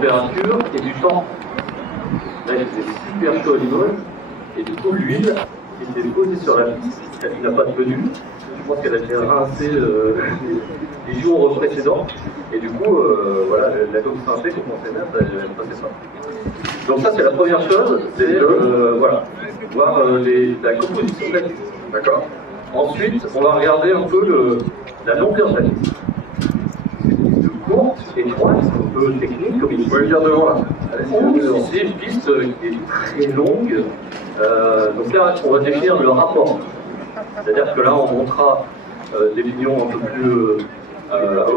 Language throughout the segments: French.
température et du temps. Là, il faisait super chaud à Limoges, et du coup, l'huile était posée sur la piste, il n'a pas tenu. Je pense qu'elle a été rincée les jours précédents, et du coup, voilà, la coque synthé qu'on pensait mettre, elle ne passait pas. Donc ça, c'est la première chose, c'est voilà, voir la composition de la piste. D'accord. Ensuite, on va regarder un peu la longueur de la piste. Courte, étroite, un peu technique, comme il faut le dire devant là. C'est une piste qui est très longue. Donc là, on va définir le rapport. C'est-à-dire que là, on montrera des pignons un peu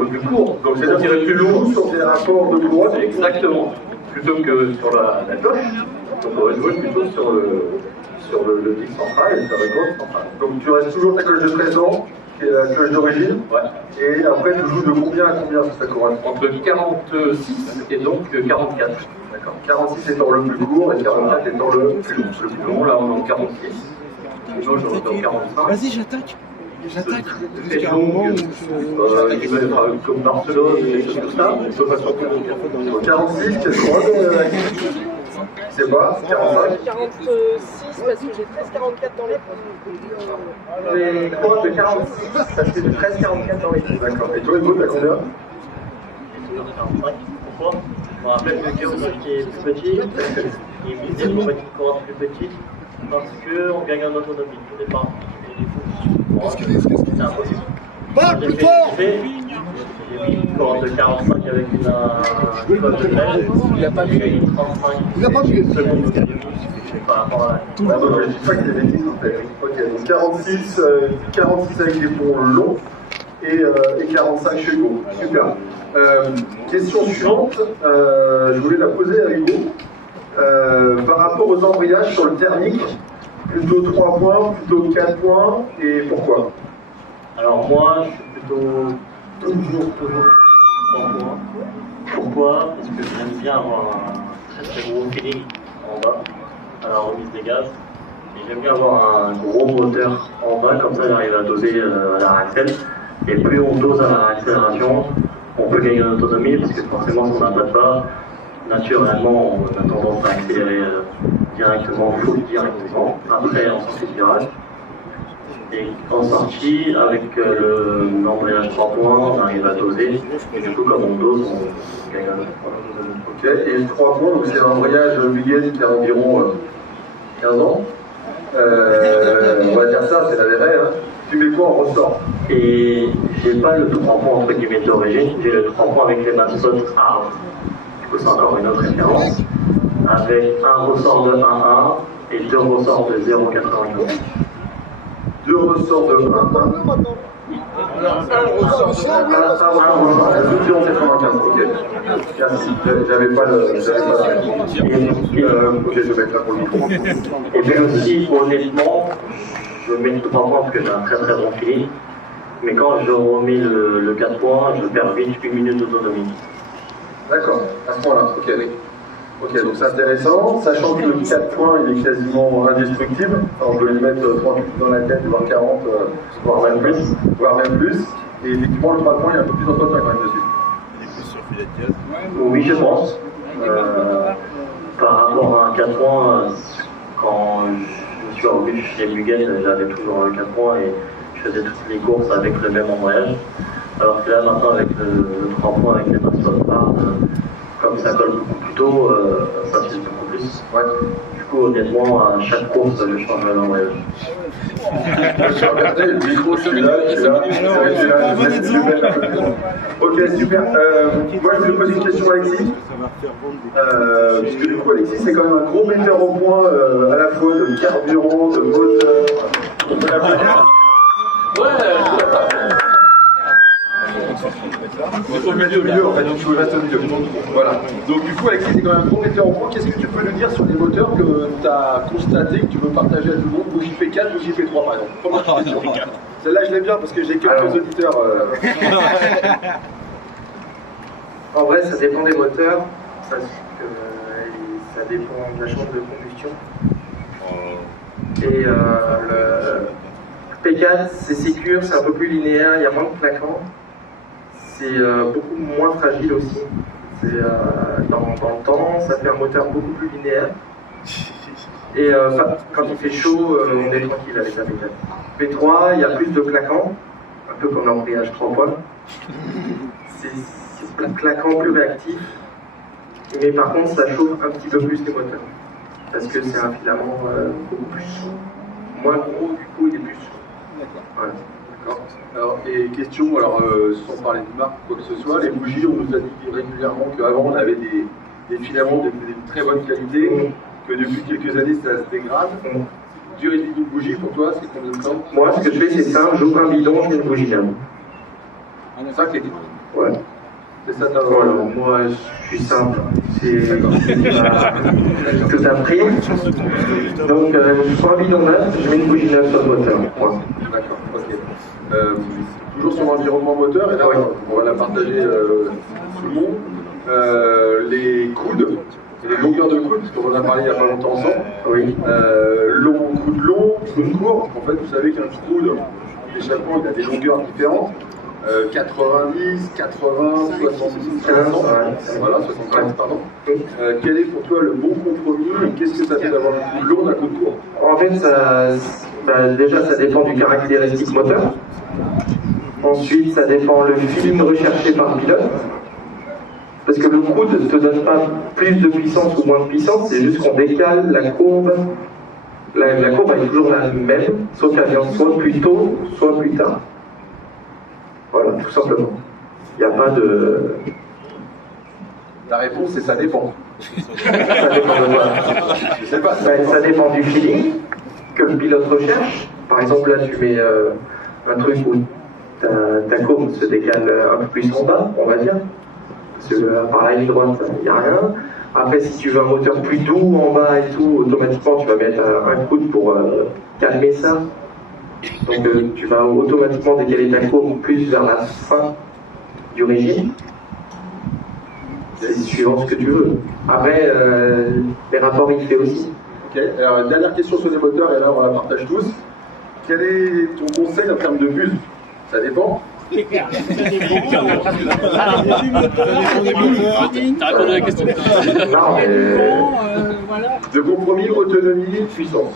plus courts. Donc c'est-à-dire qu'il est plus lourd sur des rapports de couronne. Exactement. Plutôt que sur la cloche. Donc on va jouer plutôt sur le pic central et sur la cloche centrale. Donc tu restes toujours ta cloche de présent, qui est la cloche d'origine. Ouais. Et après, tu joues de combien à combien sur ta couronne? Entre 46 et donc 44. D'accord. 46 étant le plus court et 44 étant le plus long. Le plus long, là on est en 46. Et moi j'en ai en 45. Vas-y, j'attaque. J'attaque. Très longue, qui va être comme Barcelone, des choses comme ça. On peut pas sortir de 46, quelle couronne c'est pas 45 46 parce que j'ai 13,44 dans les Les couronnes de 46, ça fait de 13,44 dans les coups. D'accord. Et toi, Hugo, t'as combien? 45. Pourquoi? Je me rappelle que Guillaume qui est plus petit, il me disait pour mettre une couronne plus petite parce qu'on gagne en autonomie au départ. C'est impossible. J'ai mis une couronne de 45 avec une colle de neige. Il a pas vu. J'ai eu 35. Il a pas vu. Secondes par rapport à tout le monde. Je dis pas qu'il y a des bêtises en fait. Ok, donc 46 avec les ponts longs et 45 chez Hugo. Super. Question suivante, je voulais la poser à Hugo. Par rapport aux embrayages sur le thermique, plutôt 3 points, plutôt 4 points, et pourquoi? Alors moi, je suis plutôt toujours 3 points. Pourquoi? Parce que j'aime bien avoir un très gros feeling en bas, à la remise des gaz. Et j'aime bien avoir un gros moteur en bas, comme ça j'arrive à doser à la réaccel. Et plus on dose à la réaccélération, on peut gagner en autonomie, parce que forcément si on n'a pas de barre, naturellement on a tendance à accélérer directement, full directement, après en sortie de virage. Et en sortie, avec l'embrayage 3 points, on arrive à doser, et du coup comme on dose, on gagne un autre point. Ok, et 3 points, donc c'est un embrayage Mugen qui a environ 15 ans. On va dire ça, c'est la vraie, hein. Tu mets quoi en ressort? Et j'ai pas le 3 points entre guillemets d'origine, j'ai le 3 points avec les Maxot Hard. Du coup c'est encore une autre référence. Avec un ressort de 1,1 et 2 ressorts de 0,95. 2 ressorts de 1,1. Un ressort de 0,95. Ok. J'avais pas le. Ok, je vais être là pour le micro. Et puis aussi, honnêtement, je mets 3 points parce que j'ai un très très bon feeling. Mais quand je remets le 4 points, je perds vite 1 minute d'autonomie. D'accord, à ce point-là, ok, oui. Ok, donc c'est intéressant, sachant que le 4 points il est quasiment indestructible, enfin, on peut lui mettre 30 minutes dans la tête, voire 40, voire même plus, et effectivement le 3 points il y a un peu plus d'entretien quand même dessus. Il est plus sur filet de gaz. Oui, je pense. Par rapport à un 4 points, quand je me suis revenu chez Mugen, j'avais toujours le 4 points et je faisais toutes les courses avec le même embrayage. Alors que là, maintenant, avec le 3 points, avec les Maxot Hard, comme ça colle beaucoup plus tôt, ça suit beaucoup plus. Ouais. Du coup, honnêtement, à chaque course, je change l'embrayage. Regardez, le micro, celui-là. Ok, super. Moi, je vais poser une question à Alexis. Puisque du coup, Alexis, c'est quand même un gros metteur au point à la fois de carburant, de moteur. Au milieu, en fait, donc tu restes au milieu. Voilà. Donc du coup, Alexis, c'est quand même un gros metteur en point. Qu'est-ce que tu peux nous dire sur les moteurs que tu as constaté, que tu veux partager à tout le monde? Bougie P4, Bougie P3 par exemple. Celle-là, je l'aime bien parce que j'ai quelques auditeurs. En vrai, ça dépend des moteurs, ça dépend de la chambre de combustion. Et le P4, c'est sécure, c'est un peu plus linéaire, il y a moins de claquants. C'est beaucoup moins fragile aussi. dans le temps, ça fait un moteur beaucoup plus linéaire. Et quand il fait chaud, on est tranquille avec la V4. V3, il y a plus de claquants, un peu comme l'embrayage 3 points. C'est plus claquant, plus réactif. Mais par contre, ça chauffe un petit peu plus les moteurs. Parce que c'est un filament beaucoup plus moins gros, du coup, il est plus chaud. D'accord. Voilà. D'accord. Alors, et question, alors sans parler de marque ou quoi que ce soit, les bougies, on nous a dit régulièrement qu'avant on avait des filaments de très bonne qualité, que depuis quelques années ça se dégrade. Durée de vie d'une bougie pour toi, c'est combien de temps? Moi, ce que je fais, c'est simple, j'ouvre un bidon, je mets une bougie neuve. Ça, c'est Ouais. c'est ça ta Voilà, moi, je suis simple. C'est tout un prix. Donc, je prends un bidon neuf, je mets une bougie neuve sur le moteur. Voilà. D'accord, ok. Toujours sur l'environnement moteur, et là on va la partager tout le monde. Les coudes, et les longueurs de coudes, parce qu'on en a parlé il n'y a pas longtemps ensemble. Oui. Coude long, coude court. En fait, vous savez qu'un coude d'échappement, il a des longueurs différentes. 90, 80, 70, 500, voilà, 75, pardon. Quel est pour toi le bon compromis et qu'est-ce que ça fait d'avoir un coude long d'un coude court? En fait, déjà, ça dépend du caractéristique moteur. Ensuite, ça dépend le feeling recherché par le pilote. Parce que le coude ne te donne pas plus de puissance ou moins de puissance, c'est juste qu'on décale la courbe. La courbe elle est toujours la même, sauf qu'elle vient soit plus tôt, soit plus tard. Voilà, tout simplement. Il n'y a pas de... La réponse c'est ça dépend. Ça dépend de quoi? Je sais pas. Ça dépend du feeling que le pilote recherche. Par exemple, là, tu mets un truc où ta courbe se décale un peu plus en bas, on va dire. Parce que par la ligne droite, il n'y a rien. Après, si tu veux un moteur plus doux en bas et tout, automatiquement, tu vas mettre un coude pour calmer ça. Donc, tu vas automatiquement décaler ta courbe plus vers la fin du régime. C'est suivant ce que tu veux. Après, les rapports, il fait aussi. Ok, alors dernière question sur les moteurs, et là on la partage tous. Quel est ton conseil en termes de buse? Ça dépend. Ça dépend des moteurs. T'as répondu à la question. Non, mais... Voilà. De compromis, autonomie, puissance.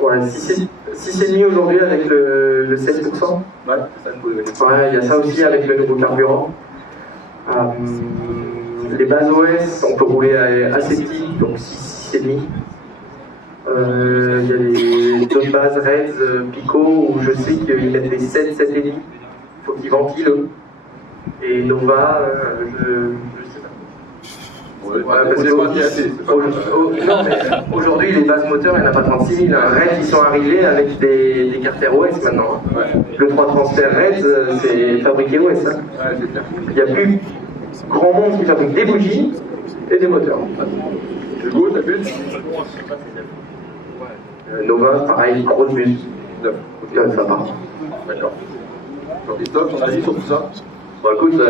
Ouais, 6,5 aujourd'hui avec le 16%. Ouais, c'est ça que je question. Ouais, il y a ça aussi avec le nouveau carburant. Les bases OS, on peut rouler assez petit, donc 6,5. Il y a d'autres bases Reds, Pico, où je sais qu'ils mettent des 7, 7,5. Il faut qu'ils ventilent. Et Nova, je sais pas. Ouais, parce on est pas assez, c'est pas non, mais aujourd'hui, les bases moteurs, il n'y en a pas 36 000. Red, ils sont arrivés avec des carters OS maintenant. Ouais. Le 3 transfert Red, c'est fabriqué OS. Hein. Ouais, c'est clair. Il n'y a plus grand monde qui fabrique des bougies et des moteurs. Hugo, t'as plus? Nova, pareil, grosse buse. Ça part. D'accord. Jean-Christophe, ton avis sur tout ça? Bon, écoute,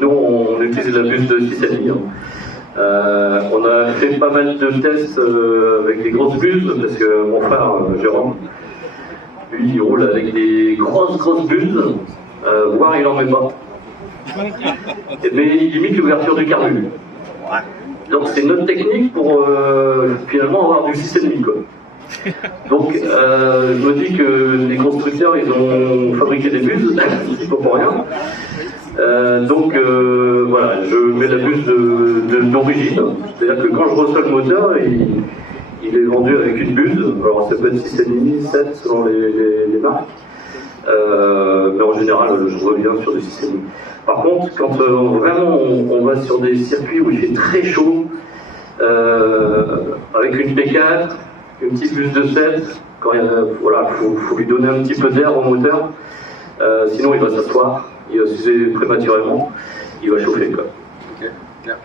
nous on utilise la buse de 6,5. On a fait pas mal de tests avec des grosses buses, parce que mon frère Jérôme, lui il roule avec des grosses buses, voire il en met pas. Mais il limite l'ouverture du carbu. Donc c'est notre technique pour finalement avoir du 6,5 quoi. Donc je me dis que les constructeurs ils ont fabriqué des buses, c'est pas pour rien. Donc voilà, je mets la buse d'origine, c'est-à-dire que quand je reçois le moteur, il est vendu avec une buse, alors ça peut être 6,5, 7 selon les marques, mais en général je reviens sur du 6,5. Par contre, quand vraiment on va sur des circuits où il fait très chaud, avec une P4, une petite buse de 7, quand voilà, faut lui donner un petit peu d'air au moteur, sinon il va s'asseoir. Il va s'user prématurément, il va chauffer quoi. Ok, clair.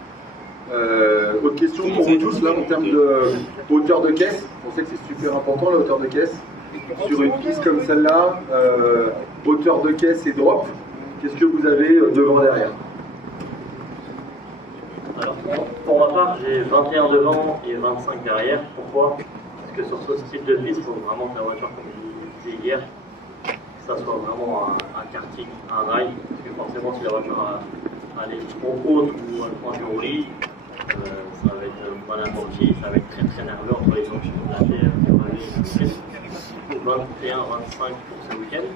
Autre question pour vous tous là en termes de hauteur de caisse. On sait que c'est super important la hauteur de caisse. Sur une piste comme celle-là, hauteur de caisse et drop, qu'est-ce que vous avez devant derrière? Alors, pour ma part, j'ai 21 devant et 25 derrière. Pourquoi? Parce que sur ce type de piste, il faut vraiment que la voiture, comme je disais hier, que ça soit vraiment un karting, un rail, parce que forcément si la voiture aller trop haute ou prendre du roulis, ça va être mal amorti, ça va être très très nerveux entre les gens qui vont lâcher, 21, 25 pour ce week-end.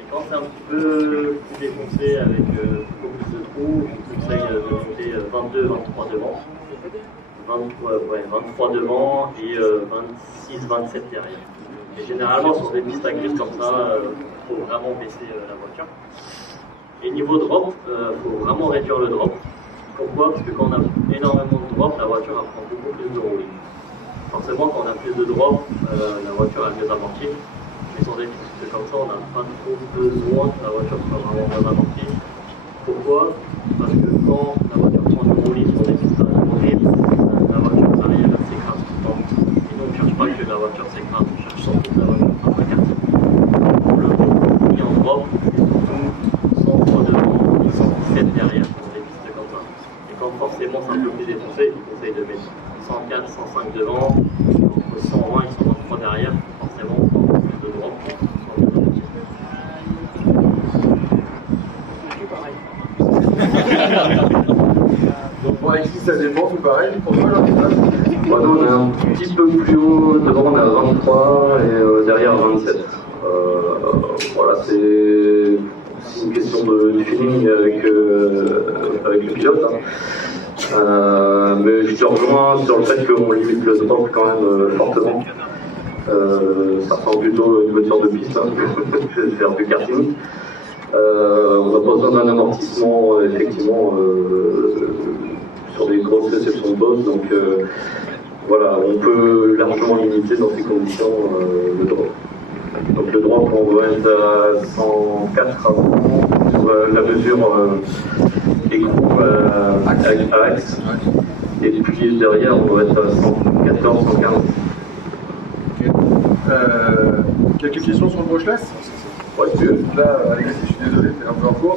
Et quand c'est un petit peu plus défoncé avec beaucoup plus de trous, je vous conseille de monter 22, 23 devant. 23 devant et 26, 27 derrière. Et généralement sur des pistes à glisse comme ça, il faut vraiment baisser la voiture. Et niveau drop, il faut vraiment réduire le drop. Pourquoi? Parce que quand on a énormément de drop, la voiture prend beaucoup plus de roulis. Forcément, quand on a plus de drop, la voiture est mieux amortie. Mais sur des pistes comme ça, on n'a pas trop besoin que la voiture soit vraiment bien amortie. Pourquoi? Parce que quand la voiture prend du roulis sur des pistes horribles, la voiture arrière s'écrase tout le temps. Et nous, on ne cherche pas que la voiture s'écrase, on cherche surtout que la voiture fasse la carte. Le mis en drop, c'est surtout 103 devant et 117 derrière pour des pistes comme ça. Et quand forcément c'est un peu plus défoncé, il conseille de mettre 104, 105 devant, entre 120 et 123 derrière, forcément pour avoir plus de drop. Donc pour Alexis, ça dépend, tout pareil. Pour toi, là, Bon, nous, on est un petit peu plus haut, devant on est à 23 et derrière 27. Voilà, c'est une question de feeling avec le pilote. Mais je te rejoins sur le fait qu'on limite le drop quand même fortement. Ça ressemble plutôt à une voiture de piste que de faire du karting. On n'a pas besoin d'un amortissement effectivement sur des grosses réceptions de boss, donc voilà, on peut largement limiter dans ces conditions le drop. Donc le drop, on va être à 104 avant, sur la mesure écrou à axe, et puis derrière on va être à 114, 115. quelques questions sur le brushless? Ouais, tu veux. Là, Alexis, je suis désolé, t'es un peu en course.